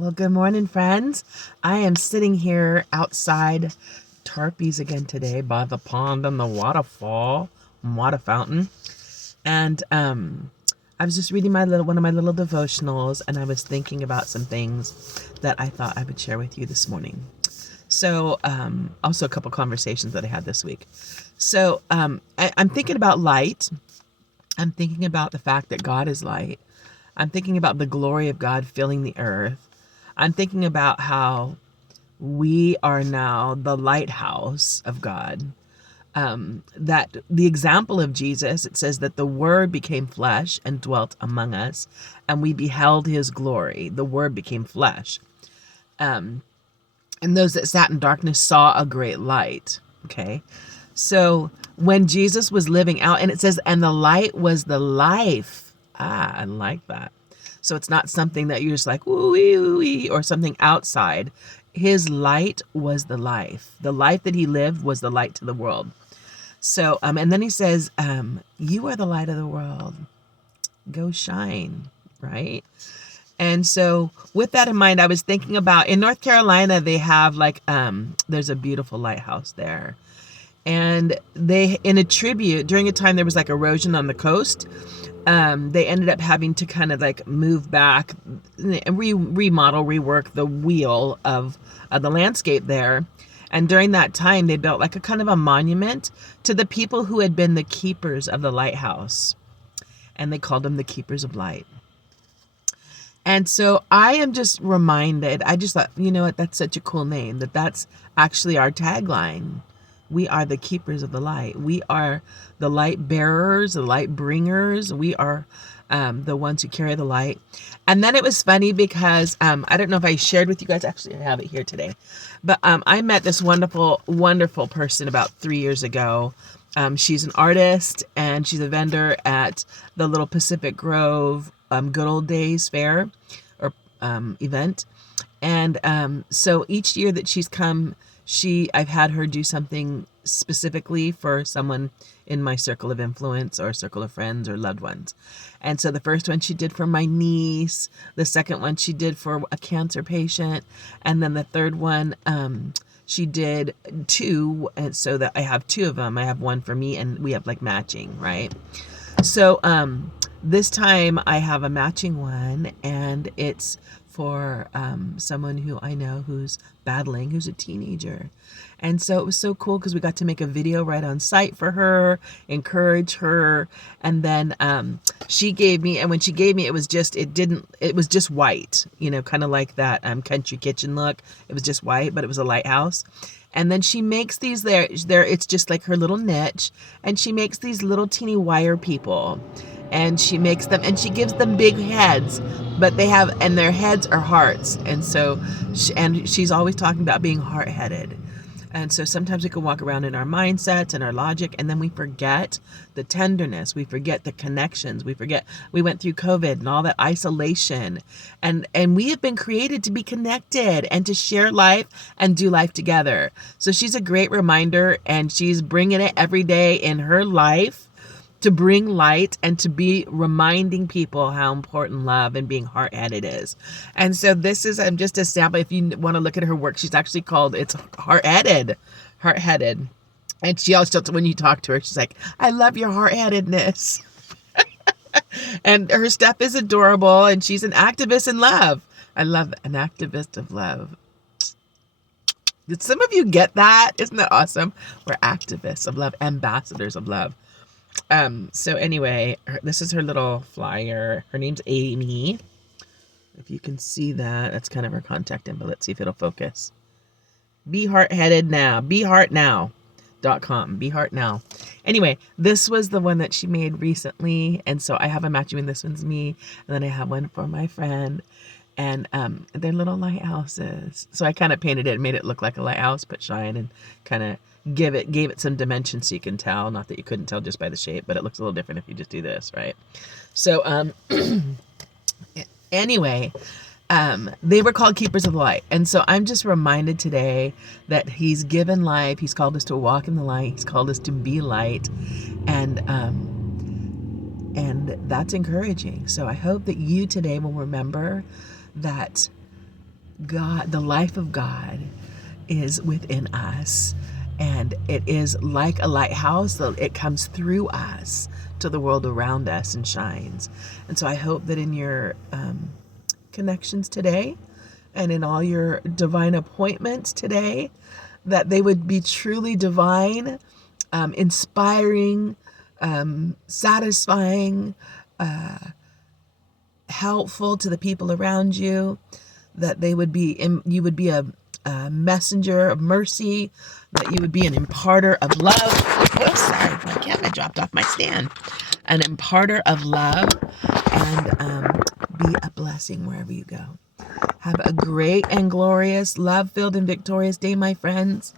Well, good morning, friends. I am sitting here outside Tarpies again today by the pond and the waterfall, water fountain. And I was just reading one of my little devotionals, and I was thinking about some things that I thought I would share with you this morning. So, also a couple conversations that I had this week. So, I'm thinking about light. I'm thinking about the fact that God is light. I'm thinking about the glory of God filling the earth. I'm thinking about how we are now the lighthouse of God. That the example of Jesus, it says that the Word became flesh and dwelt among us, and we beheld his glory. The Word became flesh. And those that sat in darkness saw a great light. Okay. So when Jesus was living out, and it says, and the light was the life. I like that. So it's not something that you're just like, ooh, or something outside. His light was the life. The life that he lived was the light to the world. So, and then he says, you are the light of the world. Go shine, right? And so with that in mind, I was thinking about in North Carolina, they have there's a beautiful lighthouse there. And they, in a tribute, during a time there was like erosion on the coast, they ended up having to kind of like move back and remodel, rework the wheel of the landscape there. And during that time, they built like a kind of a monument to the people who had been the keepers of the lighthouse. And they called them the Keepers of Light. And so I am just reminded, I just thought, you know what, that's such a cool name, that's actually our tagline. We are the keepers of the light. We are the light bearers, the light bringers. We are the ones who carry the light. And then it was funny because I don't know if I shared with you guys, actually I have it here today, but I met this wonderful, wonderful person about 3 years ago. She's an artist and she's a vendor at the little Pacific Grove Good Old Days fair or event. And so each year that she's come, I've had her do something specifically for someone in my circle of influence or circle of friends or loved ones. And so the first one she did for my niece, the second one she did for a cancer patient, and then the third one she did two, and so that I have two of them. I have one for me and we have like matching, right? So this time I have a matching one, and it's for someone who I know who's a teenager. And so it was so cool because we got to make a video right on site for her, encourage her. And then she gave me, and when she gave me, it was just white, kind of like that country kitchen look. It was just white, but it was a lighthouse. And then she makes these there, it's just like her little niche. And she makes these little teeny wire people. And she makes them, and she gives them big heads, but and their heads are hearts. And so, she's always talking about being heart-headed. And so sometimes we can walk around in our mindsets and our logic, and then we forget the tenderness. We forget the connections. We went through COVID and all that isolation. And we have been created to be connected and to share life and do life together. So she's a great reminder, and she's bringing it every day in her life to bring light and to be reminding people how important love and being heart-headed is. And so this is just a sample. If you want to look at her work, she's actually it's heart-headed. And she also, when you talk to her, she's like, I love your heart-headedness. And her stuff is adorable, and she's an activist in love. I love an activist of love. Did some of you get that? Isn't that awesome? We're activists of love, ambassadors of love. So anyway, this is her little flyer. Her name's Amy. If you can see that, that's kind of her contact info. Let's see if it'll focus. Be heart-headed now. BeHeartNow.com. Be Heart Now. Anyway, this was the one that she made recently. And so I have a matching. This one's me. And then I have one for my friend. And they're little lighthouses. So I kind of painted it and made it look like a lighthouse, put shine and kind of gave it some dimension so you can tell. Not that you couldn't tell just by the shape, but it looks a little different if you just do this, right? So anyway, they were called Keepers of the Light. And so I'm just reminded today that he's given life. He's called us to walk in the light. He's called us to be light. And that's encouraging. So I hope that you today will remember that God, the life of God is within us, and it is like a lighthouse, so it comes through us to the world around us and shines. And so I hope that in your connections today and in all your divine appointments today, that they would be truly divine, inspiring, satisfying, helpful to the people around you, that they would be, you would be a messenger of mercy, that you would be an imparter of love. Oh, sorry, my camera dropped off my stand. An imparter of love, and be a blessing wherever you go. Have a great and glorious, love-filled and victorious day, my friends.